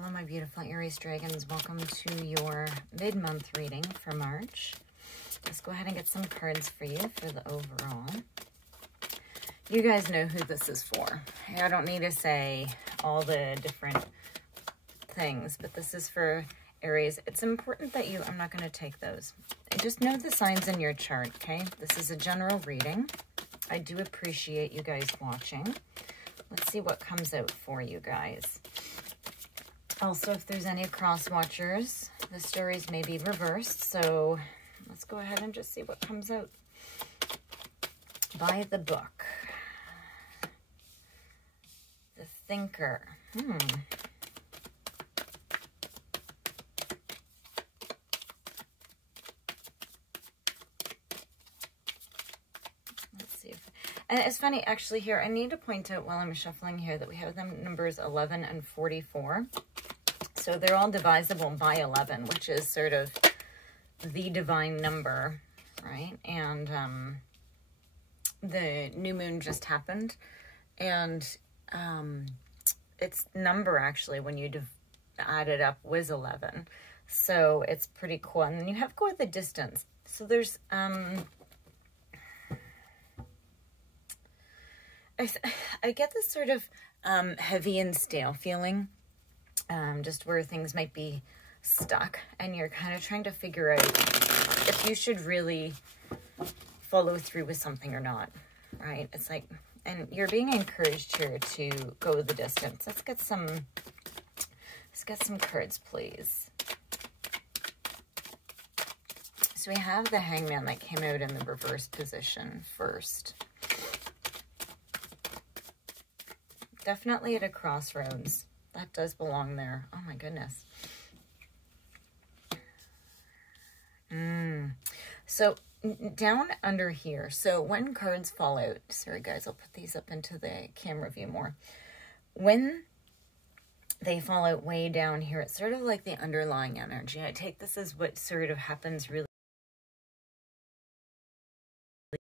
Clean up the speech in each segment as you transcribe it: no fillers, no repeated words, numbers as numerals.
Hello, my beautiful Aries dragons. Welcome to your mid-month reading for March. Let's go ahead and get some cards for you for the overall. You guys know who this is for. I don't need to say all the different things, but this is for Aries. It's important that you, I'm not going to take those. Just know the signs in your chart, okay? This is a general reading. I do appreciate you guys watching. Let's see what comes out for you guys. Also, if there's any cross watchers, the stories may be reversed, so let's go ahead and just see what comes out. By the book. The Thinker. Let's see if, and it's funny actually here, I need to point out while I'm shuffling here that we have them numbers 11 and 44. So they're all divisible by 11, which is sort of the divine number, right? And the new moon just happened. And its number, actually, when you add it up, was 11. So it's pretty cool. And then you have to go with the distance. So there's... I get this sort of heavy and stale feeling. Just where things might be stuck and you're kind of trying to figure out if you should really follow through with something or not, right? It's like, and you're being encouraged here to go the distance. Let's get some cards, please. So we have the Hangman that came out in the reverse position first. Definitely at a crossroads. That does belong there. Oh my goodness. So down under here. So when cards fall out, sorry guys, I'll put these up into the camera view more. When they fall out way down here, it's sort of like the underlying energy. I take this as what sort of happens really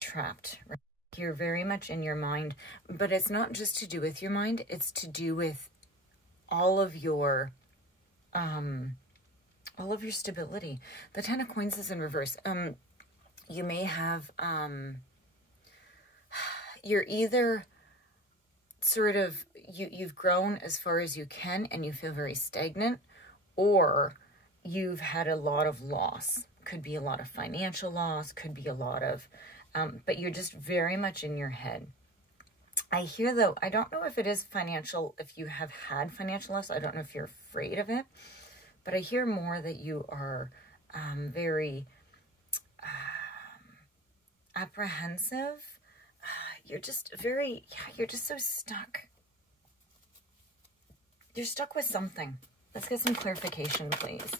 trapped, right? You're very much in your mind, but it's not just to do with your mind. It's to do with all of your stability. The Ten of Coins is in reverse. You may have, you're either sort of, you've grown as far as you can and you feel very stagnant, or you've had a lot of loss. Could be a lot of financial loss, could be a lot of, but you're just very much in your head. I hear, though, I don't know if it is financial, if you have had financial loss. I don't know if you're afraid of it. But I hear more that you are very apprehensive. You're just very, yeah, you're just so stuck. You're stuck with something. Let's get some clarification, please.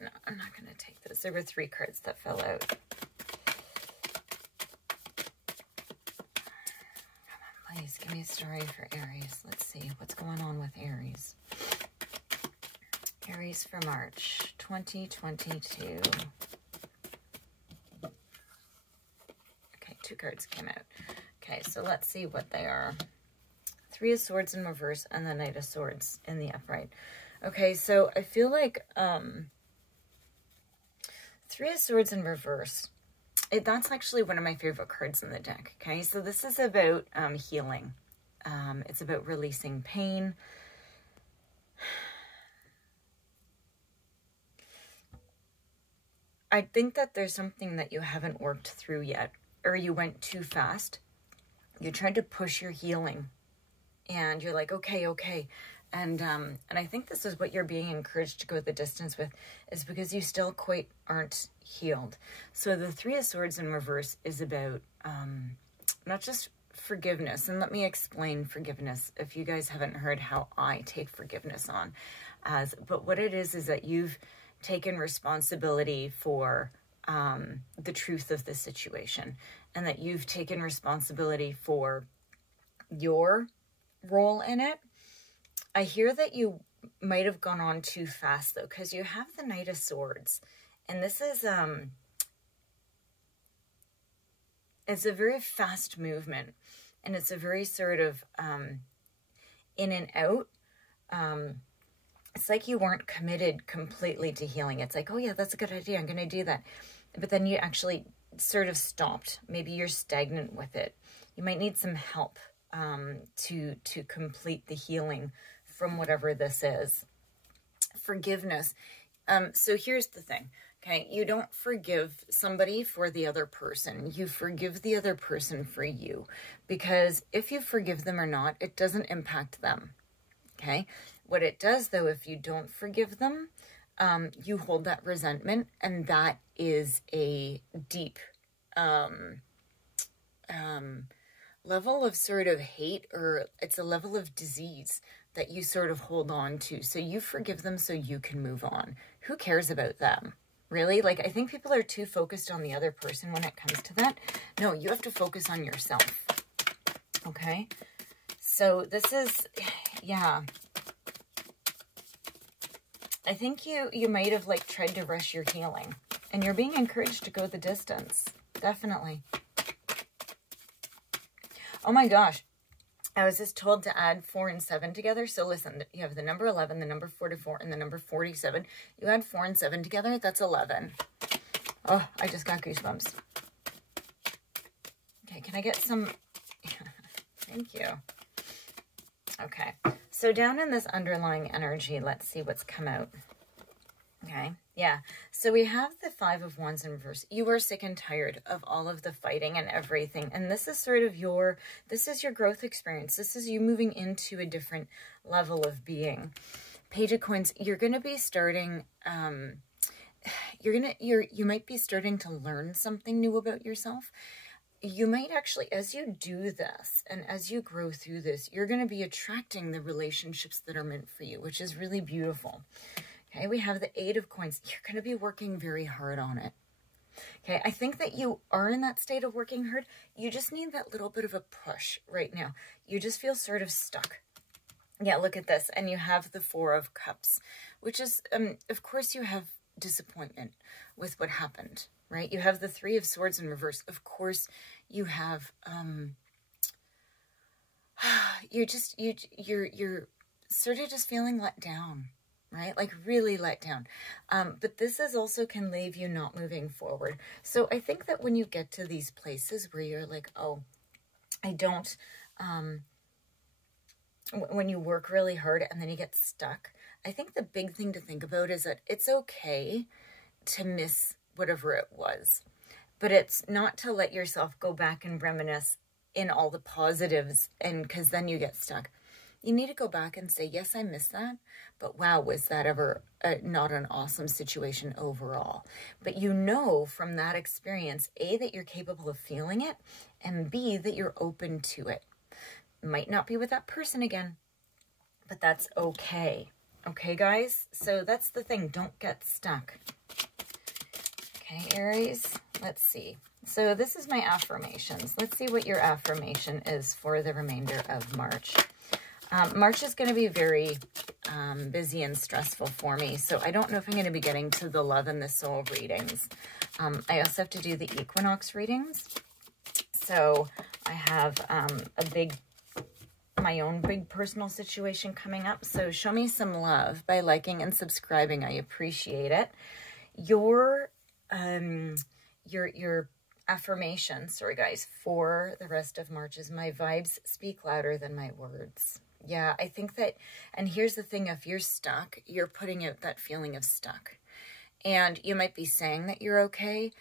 No, I'm not going to take this. There were 3 cards that fell out. Please give me a story for Aries. Let's see what's going on with Aries. Aries for March 2022. Okay, 2 cards came out. Okay, so let's see what they are. 3 of Swords in reverse and the Knight of Swords in the upright. Okay, so I feel like 3 of Swords in reverse. That's actually one of my favorite cards in the deck, okay? So this is about healing. It's about releasing pain. I think that there's something that you haven't worked through yet, or you went too fast. You tried to push your healing, and you're like, okay. And I think this is what you're being encouraged to go the distance with, is because you still quite aren't healed. So the 3 of Swords in reverse is about not just forgiveness. And let me explain forgiveness if you guys haven't heard how I take forgiveness on. But what it is that you've taken responsibility for the truth of the situation, and that you've taken responsibility for your role in it. I hear that you might have gone on too fast, though, because you have the Knight of Swords. And this is, it's a very fast movement. And it's a very sort of, in and out. It's like you weren't committed completely to healing. It's like, oh yeah, that's a good idea, I'm going to do that. But then you actually sort of stopped. Maybe you're stagnant with it. You might need some help to complete the healing from whatever this is. Forgiveness. So here's the thing. Okay, you don't forgive somebody for the other person. You forgive the other person for you. Because if you forgive them or not, it doesn't impact them. Okay? What it does, though, if you don't forgive them, you hold that resentment, and that is a deep level of sort of hate, or it's a level of disease that you sort of hold on to. So you forgive them so you can move on. Who cares about them? Really? Like, I think people are too focused on the other person when it comes to that. No, you have to focus on yourself. Okay? So this is, yeah. I think you might have, like, tried to rush your healing. And you're being encouraged to go the distance. Definitely. Oh my gosh. I was just told to add 4 and 7 together. So listen, you have the number 11, the number 44, and the number 47. You add 4 and 7 together, that's 11. Oh, I just got goosebumps. Okay, can I get some... Thank you. Okay, so down in this underlying energy, let's see what's come out. Okay, yeah. So we have the 5 of Wands in reverse. You are sick and tired of all of the fighting and everything. And this is sort of this is your growth experience. This is you moving into a different level of being. Page of Coins, you're going to be starting, you might be starting to learn something new about yourself. You might actually, as you do this and as you grow through this, you're going to be attracting the relationships that are meant for you, which is really beautiful. Okay, we have the 8 of Coins. You're going to be working very hard on it. Okay, I think that you are in that state of working hard. You just need that little bit of a push right now. You just feel sort of stuck. Yeah, look at this. And you have the 4 of Cups, which is, of course, you have disappointment with what happened, right? You have the 3 of Swords in reverse. Of course, you have, you're sort of just feeling let down. Right? Like really let down. But this is also can leave you not moving forward. So I think that when you get to these places where you're like, oh, I don't, when you work really hard and then you get stuck, I think the big thing to think about is that it's okay to miss whatever it was, but it's not to let yourself go back and reminisce in all the positives, and because then you get stuck. You need to go back and say, yes, I missed that, but wow, was that ever not an awesome situation overall? But you know from that experience, A, that you're capable of feeling it, and B, that you're open to it. Might not be with that person again, but that's okay. Okay, guys? So that's the thing. Don't get stuck. Okay, Aries, let's see. So this is my affirmations. Let's see what your affirmation is for the remainder of March. March is going to be very busy and stressful for me, so I don't know if I'm going to be getting to the love and the soul readings. I also have to do the equinox readings, so I have my own big personal situation coming up, so show me some love by liking and subscribing. I appreciate it. Your affirmation, sorry guys, for the rest of March is my vibes speak louder than my words. Yeah, I think that, and here's the thing, if you're stuck, you're putting out that feeling of stuck. And you might be saying that you're okay,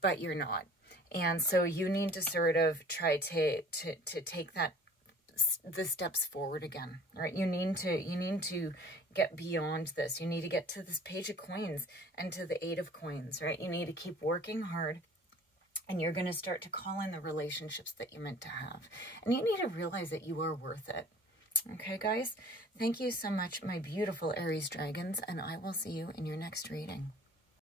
but you're not. And so you need to sort of try to take the steps forward again, right? You need to get beyond this. You need to get to this Page of Coins and to the 8 of Coins, right? You need to keep working hard. And you're going to start to call in the relationships that you're meant to have. And you need to realize that you are worth it. Okay, guys? Thank you so much, my beautiful Aries dragons, and I will see you in your next reading.